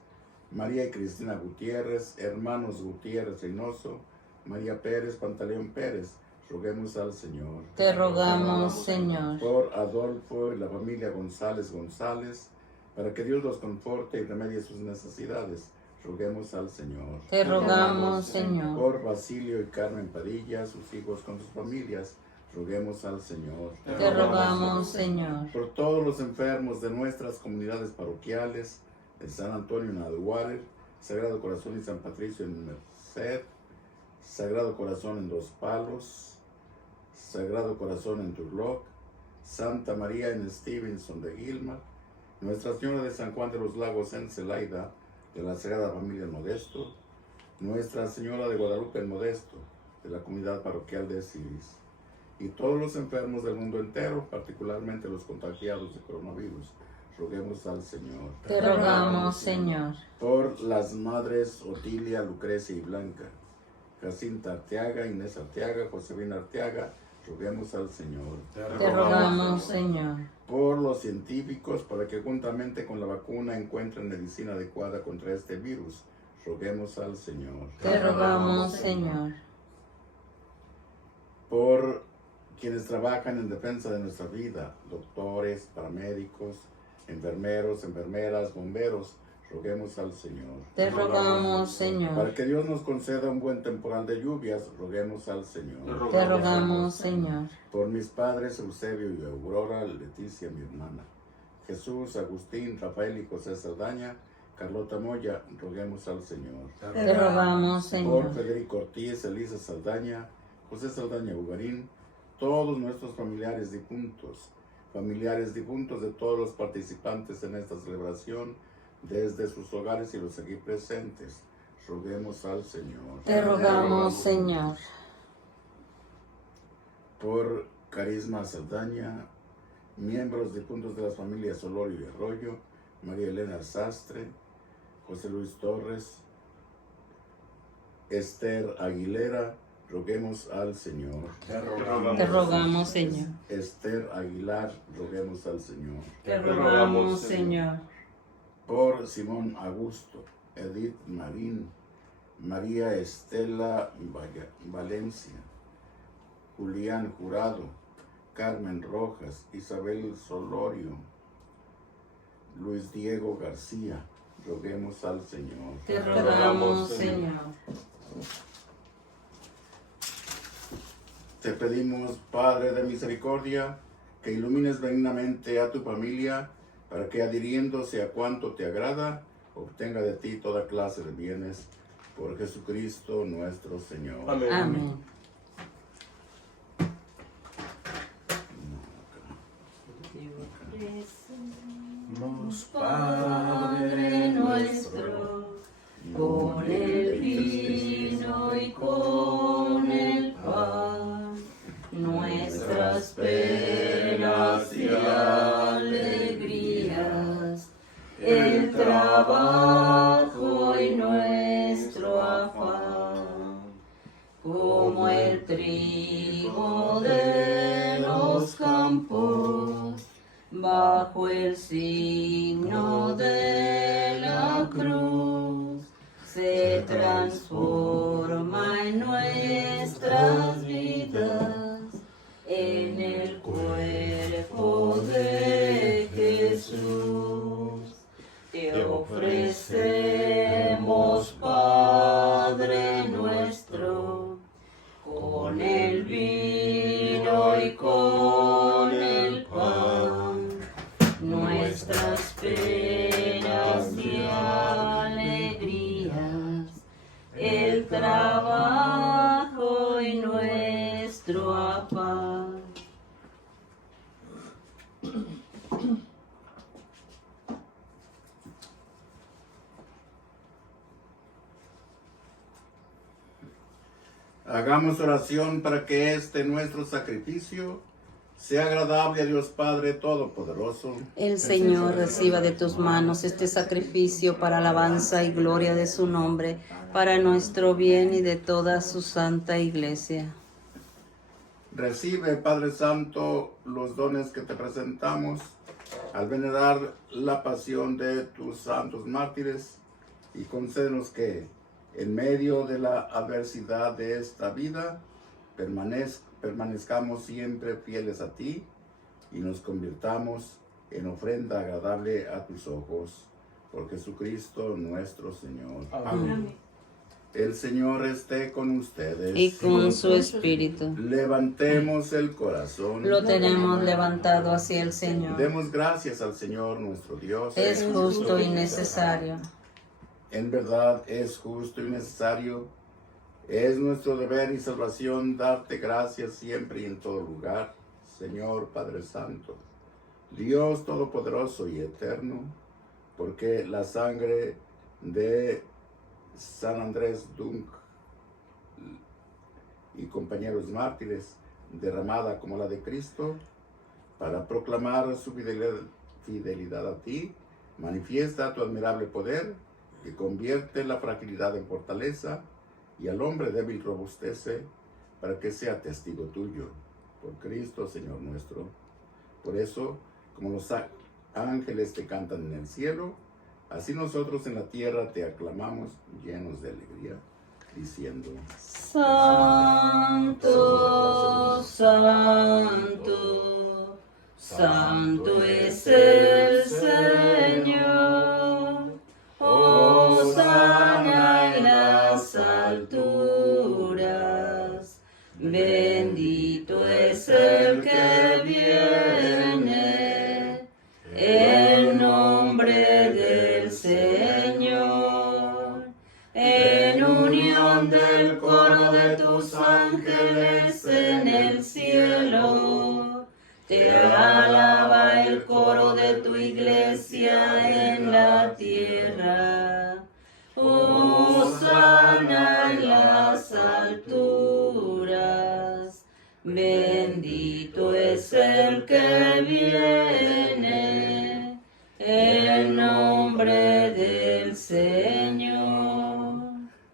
María y Cristina Gutiérrez, hermanos Gutiérrez Reynoso, María Pérez, Pantaleón Pérez, roguemos al Señor. Te rogamos, Señor. Por Adolfo y la familia González González, para que Dios los conforte y remedie sus necesidades, roguemos al Señor. Te rogamos, Señor. Por Basilio y Carmen Padilla, sus hijos con sus familias, roguemos al Señor. Te rogamos, Señor. Por todos los enfermos de nuestras comunidades parroquiales, de San Antonio en Aduar, Sagrado Corazón y San Patricio en Merced, Sagrado Corazón en Dos Palos, Sagrado Corazón en Turlock, Santa María en Stevenson de Gilmar, Nuestra Señora de San Juan de los Lagos en Celaida, de la Sagrada Familia en Modesto, Nuestra Señora de Guadalupe en Modesto, de la comunidad parroquial de Siris, y todos los enfermos del mundo entero, particularmente los contagiados de coronavirus, roguemos al Señor. Te rogamos, Señor. Por las madres Otilia, Lucrecia y Blanca, Jacinta Arteaga, Inés Arteaga, Josefina Arteaga, roguemos al Señor. Te rogamos, Señor. Por los científicos, para que juntamente con la vacuna encuentren medicina adecuada contra este virus, roguemos al Señor. Te rogamos, Señor. Por quienes trabajan en defensa de nuestra vida, doctores, paramédicos, enfermeros, enfermeras, bomberos, roguemos al Señor. Te rogamos, Señor. Para que Dios nos conceda un buen temporal de lluvias, roguemos al Señor. Te rogamos, Señor. Por mis padres Eusebio y Aurora, Leticia, mi hermana, Jesús, Agustín, Rafael y José Saldaña, Carlota Moya, roguemos al Señor. Te rogamos, Por Señor. Federico Ortiz, Elisa Saldaña, José Saldaña Ugarín, todos nuestros familiares difuntos de todos los participantes en esta celebración, desde sus hogares y los aquí presentes, roguemos al Señor. Te rogamos, Señor. Por Carisma Saldaña, miembros difuntos de las familias Olorio y Arroyo, María Elena Sastre, José Luis Torres, Esther Aguilera, roguemos al Señor. Te rogamos, Señor. Esther Aguilar, roguemos al Señor. Te rogamos, Señor. Por Simón Augusto, Edith Marín, María Estela Valencia, Julián Jurado, Carmen Rojas, Isabel Solorio, Luis Diego García, roguemos al Señor. Te rogamos, Señor. Te pedimos, Padre de misericordia, que ilumines benignamente a tu familia, para que adhiriéndose a cuanto te agrada, obtenga de ti toda clase de bienes, por Jesucristo nuestro Señor. Amén. Amén. Padre nuestro, con el vino y con el pan, nuestras penas y alegrías, el trabajo y nuestro afán, como el trigo de los campos, bajo el signo de la cruz, se transforma en nuestras vidas, en el cuerpo de Jesús. Te ofrecemos, Padre nuestro, con el vino y con el pan, nuestras penas y alegrías, el trabajo y nuestro afán. Hagamos oración para que este nuestro sacrificio sea agradable a Dios Padre Todopoderoso. El Señor reciba de tus manos este sacrificio para alabanza y gloria de su nombre, para nuestro bien y de toda su santa iglesia. Recibe, Padre Santo, los dones que te presentamos al venerar la pasión de tus santos mártires, y concédenos que, en medio de la adversidad de esta vida, permanezcamos siempre fieles a ti y nos convirtamos en ofrenda agradable a tus ojos. Por Jesucristo nuestro Señor. Amén. El Señor esté con ustedes. Y con su espíritu. Levantemos el corazón. Lo tenemos levantado hacia el Señor. Demos gracias al Señor nuestro Dios. Es justo y necesario. En verdad es justo y necesario. Es nuestro deber y salvación darte gracias siempre y en todo lugar, Señor Padre Santo, Dios Todopoderoso y Eterno, porque la sangre de San Andrés Dunk y compañeros mártires, derramada como la de Cristo, para proclamar su fidelidad a ti, manifiesta tu admirable poder, que convierte la fragilidad en fortaleza y al hombre débil robustece, para que sea testigo tuyo, por Cristo Señor nuestro. Por eso, como los ángeles te cantan en el cielo, así nosotros en la tierra te aclamamos llenos de alegría, diciendo: Santo, santo, santo es el Señor. del coro de tus ángeles en el cielo. Te alaba el coro de tu iglesia en la tierra. Hosana en las alturas. Bendito es el que viene en nombre del Señor.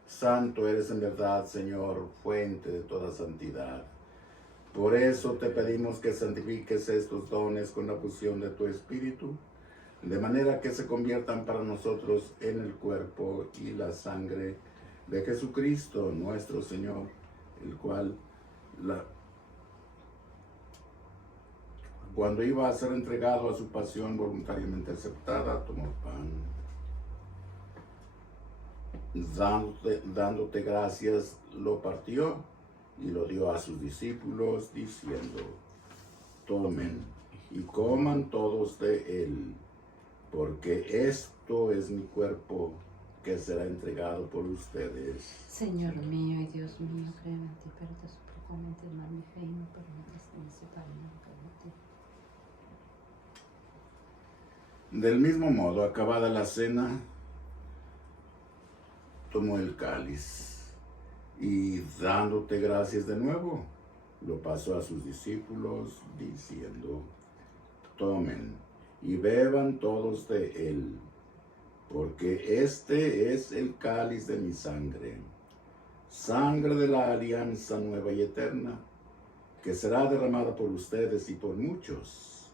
Santo eres en verdad, Señor, fuente de toda santidad. Por eso te pedimos que santifiques estos dones con la fusión de tu Espíritu, de manera que se conviertan para nosotros en el cuerpo y la sangre de Jesucristo nuestro Señor, el cual, cuando iba a ser entregado a su pasión voluntariamente aceptada, tomó pan. Dándote gracias, lo partió y lo dio a sus discípulos, diciendo: tomen y coman todos de él, porque esto es mi cuerpo que será entregado por ustedes. Señor mío y Dios mío, creo en ti, pero te suplico aumente más mi fe y no permitas que me separe nunca de ti. Del mismo modo, acabada la cena, tomó el cáliz y, dándote gracias de nuevo, lo pasó a sus discípulos, diciendo: tomen y beban todos de él, porque este es el cáliz de mi sangre, sangre de la alianza nueva y eterna, que será derramada por ustedes y por muchos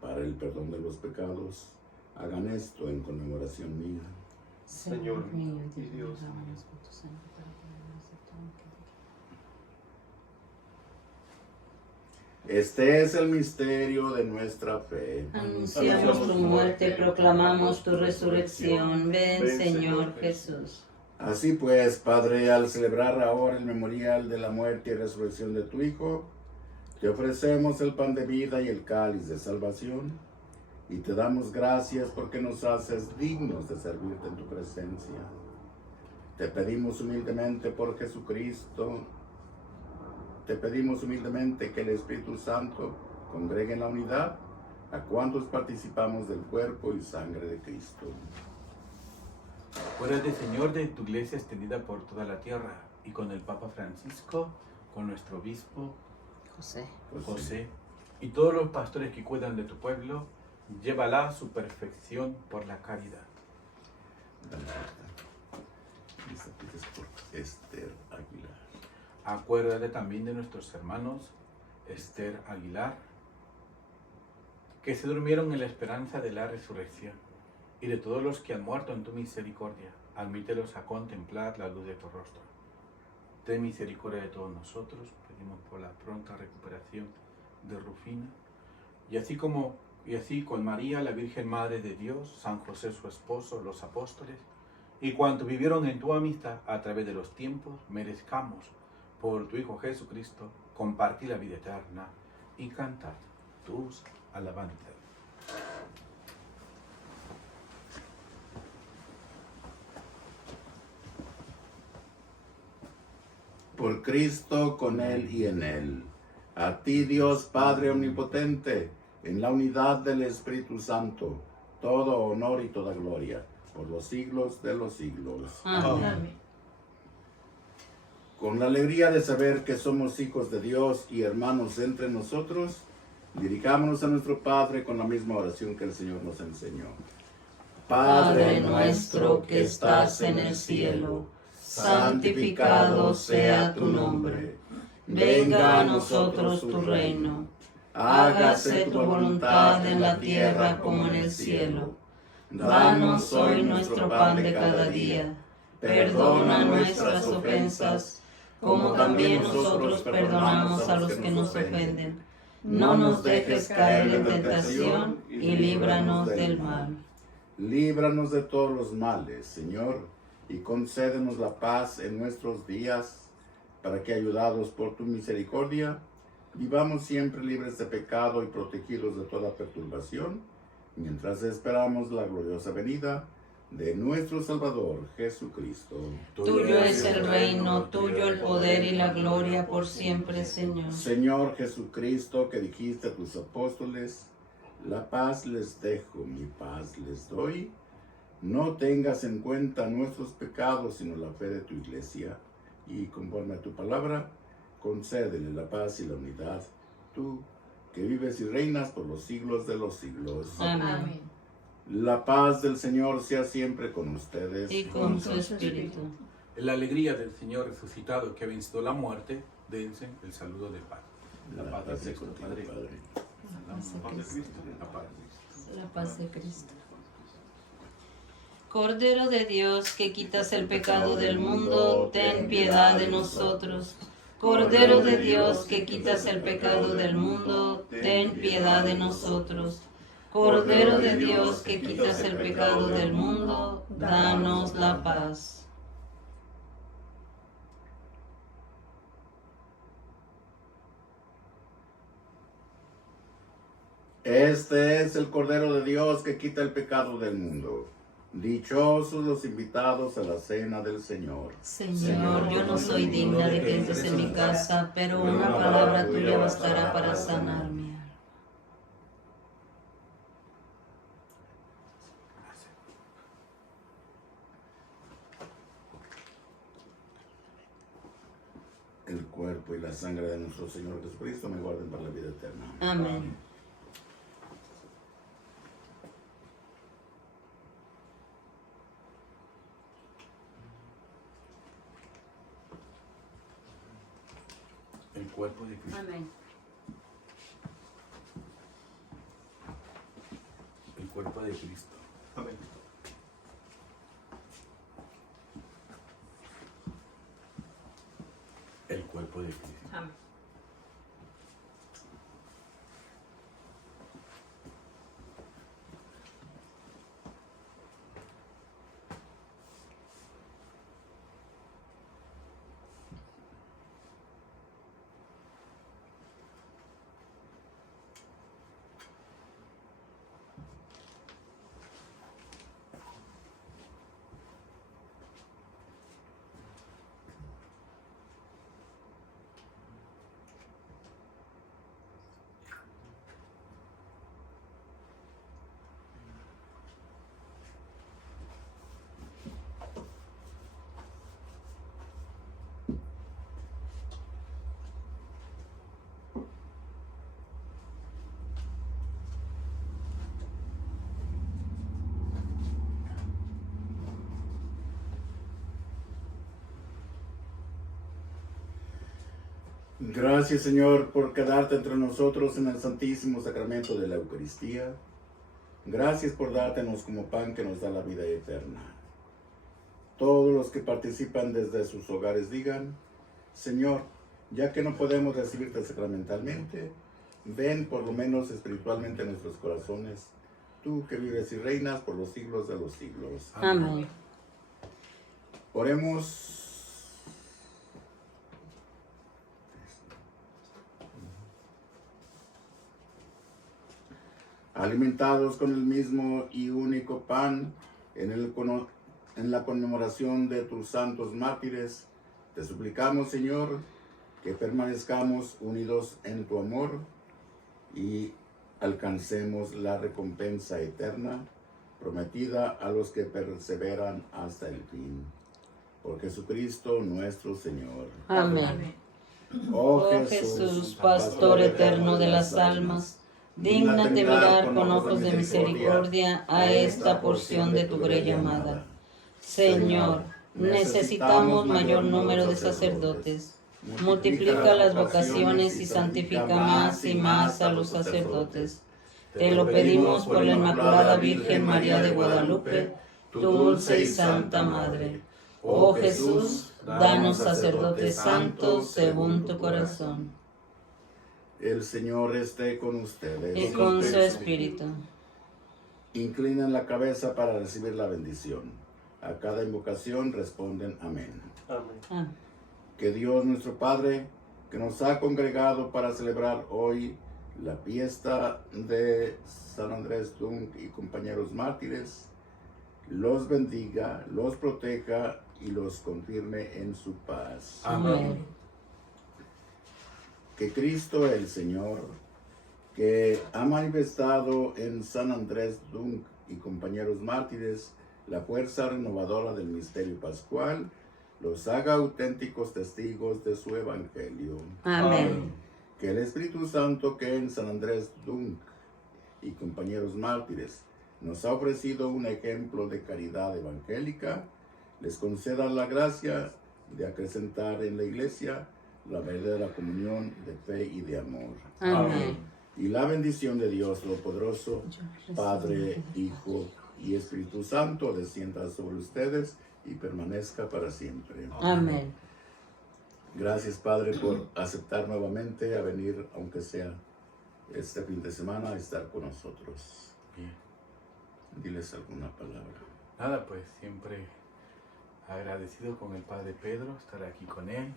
para el perdón de los pecados. Hagan esto en conmemoración mía. Señor mío y Dios mío. lávanos con tu sangre para poder hacer todo lo que Este es el misterio de nuestra fe. anunciamos tu muerte, proclamamos tu resurrección. Ven, Señor Jesús. Así pues, Padre, al celebrar ahora el memorial de la muerte y resurrección de tu Hijo, te ofrecemos el pan de vida y el cáliz de salvación, y te damos gracias porque nos haces dignos de servirte en tu presencia. Te pedimos humildemente por Jesucristo, te pedimos humildemente que el Espíritu Santo congregue en la unidad a cuantos participamos del cuerpo y sangre de Cristo. Acuérdate, Señor, de tu iglesia extendida por toda la tierra, y con el Papa Francisco, con nuestro obispo José, y todos los pastores que cuidan de tu pueblo, llévala a su perfección por la caridad. Esta es por Esther Aguilar. Acuérdate también de nuestros hermanos Esther Aguilar, que se durmieron en la esperanza de la resurrección, y de todos los que han muerto en tu misericordia. Admítelos a contemplar la luz de tu rostro. Ten misericordia de todos nosotros, pedimos por la pronta recuperación de Rufina, y así con María, la Virgen Madre de Dios, San José su esposo, los apóstoles, y cuantos vivieron en tu amistad a través de los tiempos, merezcamos, por tu Hijo Jesucristo, compartir la vida eterna y cantar tus alabanzas. Por Cristo, con Él y en Él. A ti, Dios Padre Omnipotente, en la unidad del Espíritu Santo, todo honor y toda gloria, por los siglos de los siglos. Amén. Con la alegría de saber que somos hijos de Dios y hermanos entre nosotros, dirijámonos a nuestro Padre con la misma oración que el Señor nos enseñó. Padre nuestro que estás en el cielo, santificado sea tu nombre. Venga a nosotros tu reino. Hágase tu voluntad en la tierra como en el cielo. Danos hoy nuestro pan de cada día. Perdona nuestras ofensas, como también nosotros perdonamos a los que nos ofenden. No nos dejes caer en tentación y líbranos del mal. Líbranos de todos los males, Señor, y concédenos la paz en nuestros días, para que, ayudados por tu misericordia, vivamos siempre libres de pecado y protegidos de toda perturbación, mientras esperamos la gloriosa venida de nuestro Salvador Jesucristo. Tuyo es el reino, tuyo el poder y la gloria por siempre, Señor. Señor Jesucristo, que dijiste a tus apóstoles, la paz les dejo, mi paz les doy. No tengas en cuenta nuestros pecados, sino la fe de tu iglesia. Y conforme a tu palabra, concédele la paz y la unidad. Tú, que vives y reinas por los siglos de los siglos. Amén. La paz del Señor sea siempre con ustedes. Y con su espíritu. En la alegría del Señor resucitado que ha vencido la muerte, dense el saludo de paz. La paz sea contigo, Padre. La paz de Cristo. La paz. La paz de Cristo. Cordero de Dios, que quitas el pecado del mundo, ten piedad de nosotros. Cordero de Dios, que quitas el pecado del mundo, ten piedad de nosotros. Cordero de Dios, que quitas el pecado del mundo, danos la paz. Este es el Cordero de Dios que quita el pecado del mundo. Dichosos los invitados a la cena del Señor. Señor, yo no soy digna de que entres en mi casa, pero una palabra tuya bastará para sanarme. El cuerpo y la sangre de nuestro Señor Jesucristo me guarden para la vida eterna. Amén. El cuerpo de Cristo. Amén. El cuerpo de Cristo. Amén. El cuerpo de Cristo. Amén. Gracias, Señor, por quedarte entre nosotros en el santísimo sacramento de la Eucaristía. Gracias por dártenos como pan que nos da la vida eterna. Todos los que participan desde sus hogares digan: Señor, ya que no podemos recibirte sacramentalmente, ven por lo menos espiritualmente en nuestros corazones, tú que vives y reinas por los siglos de los siglos. Amén. Oremos. Alimentados con el mismo y único pan en la conmemoración de tus santos mártires, te suplicamos, Señor, que permanezcamos unidos en tu amor y alcancemos la recompensa eterna prometida a los que perseveran hasta el fin. Por Jesucristo nuestro Señor. Amén. Oh Oh Jesús, pastor eterno de las almas, dígnate mirar con ojos de misericordia a esta porción de tu grey amada. Señor, necesitamos mayor número de sacerdotes. Multiplica las vocaciones y santifica más y más a los sacerdotes. Te lo pedimos por la Inmaculada Virgen María de Guadalupe, tu dulce y santa Madre. Oh Jesús, danos sacerdotes santos según tu corazón. El Señor esté con ustedes. Y con su espíritu. Inclinan la cabeza para recibir la bendición. A cada invocación responden amén. Amén. Ah, Que Dios nuestro Padre, que nos ha congregado para celebrar hoy la fiesta de San Andrés Dunk y compañeros mártires, los bendiga, los proteja y los confirme en su paz. Amén. Que Cristo el Señor, que ha manifestado en San Andrés Dunk y compañeros mártires la fuerza renovadora del misterio pascual, los haga auténticos testigos de su evangelio. Amén. Que el Espíritu Santo, que en San Andrés Dunk y compañeros mártires nos ha ofrecido un ejemplo de caridad evangélica, les conceda la gracia de acrecentar en la Iglesia la verdadera comunión de fe y de amor. Amén. Y la bendición de Dios Todopoderoso, Padre, Hijo y Espíritu Santo, descienda sobre ustedes y permanezca para siempre. Amén. Gracias, Padre, por aceptar nuevamente a venir, aunque sea este fin de semana, a estar con nosotros. Bien. Diles alguna palabra. Nada, pues siempre agradecido con el Padre Pedro, estar aquí con él,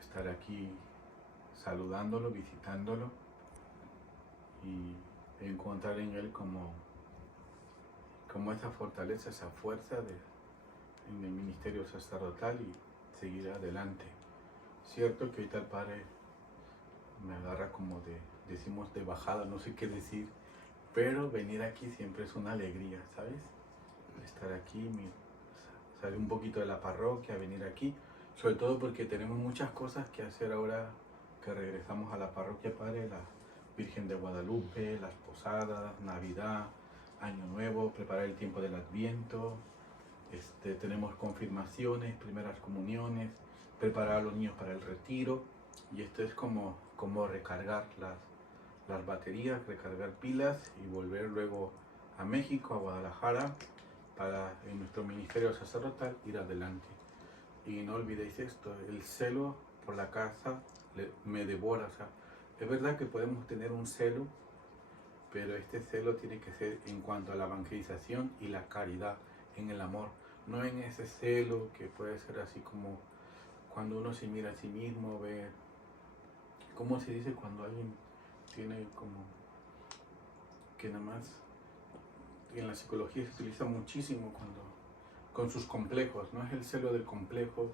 estar aquí saludándolo, visitándolo y encontrar en él como esa fortaleza, esa fuerza en el ministerio sacerdotal y seguir adelante. Cierto que ahorita el Padre me agarra como decimos de bajada, no sé qué decir, pero venir aquí siempre es una alegría, ¿sabes? Estar aquí, salir un poquito de la parroquia, venir aquí, sobre todo porque tenemos muchas cosas que hacer ahora que regresamos a la parroquia, Padre, la Virgen de Guadalupe, las posadas, Navidad, Año Nuevo, preparar el tiempo del Adviento, tenemos confirmaciones, primeras comuniones, preparar a los niños para el retiro, y esto es como recargar las baterías, recargar pilas y volver luego a México, a Guadalajara, para en nuestro ministerio sacerdotal ir adelante. Y no olvidéis esto, el celo por la casa me devora. O sea, es verdad que podemos tener un celo, pero este celo tiene que ser en cuanto a la evangelización y la caridad, en el amor, no en ese celo que puede ser así como cuando uno se mira a sí mismo, ver, ¿cómo se dice cuando alguien tiene como que nada más? En la psicología se utiliza muchísimo con sus complejos, no es el celo del complejo,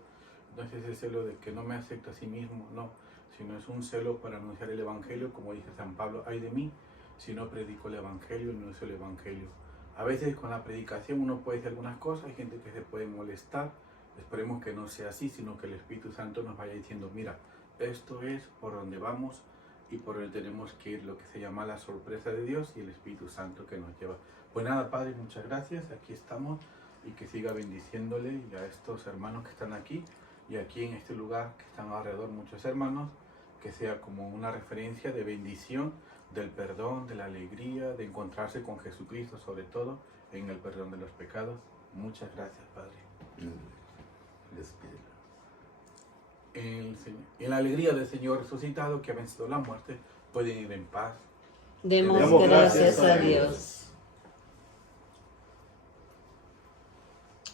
no es ese celo de que no me acepto a sí mismo, no, sino es un celo para anunciar el Evangelio, como dice San Pablo, ay de mí, si no predico el Evangelio y no uso el Evangelio. A veces con la predicación uno puede decir algunas cosas, hay gente que se puede molestar, esperemos que no sea así, sino que el Espíritu Santo nos vaya diciendo, mira, esto es por donde vamos y por donde tenemos que ir, lo que se llama la sorpresa de Dios y el Espíritu Santo que nos lleva. Pues nada, Padre, muchas gracias, aquí estamos y que siga bendiciéndole y a estos hermanos que están aquí y aquí en este lugar que están alrededor muchos hermanos, que sea como una referencia de bendición, del perdón, de la alegría, de encontrarse con Jesucristo, sobre todo en el perdón de los pecados. Muchas gracias, Padre. En la alegría del Señor resucitado que ha vencido la muerte, pueden ir en paz. Demos gracias a Dios.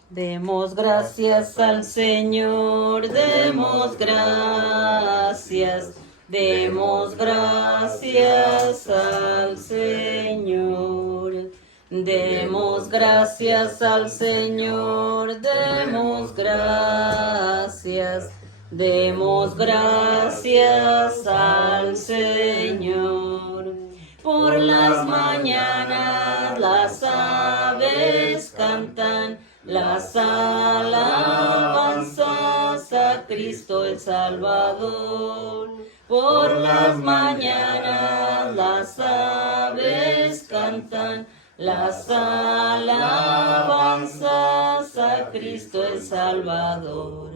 Demos gracias al Señor, demos gracias. Demos gracias al Señor. Demos gracias al Señor, demos gracias. Demos gracias al Señor. Por las mañanas las aves cantan las alabanzas a Cristo el Salvador. Por las mañanas las aves cantan las alabanzas a Cristo el Salvador.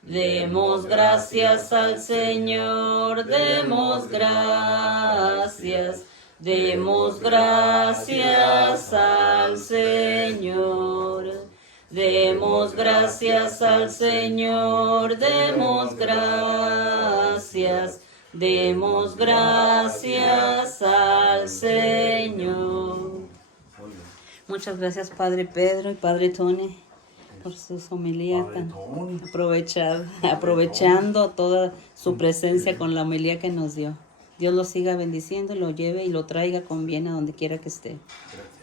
Demos gracias al Señor, demos gracias. Demos gracias al Señor. Demos gracias al Señor, demos gracias. Demos gracias al Señor. Muchas gracias, Padre Pedro y Padre Tony, por sus homilías tan aprovechando toda su presencia con la homilía que nos dio. Dios lo siga bendiciendo, lo lleve y lo traiga con bien a donde quiera que esté. Gracias.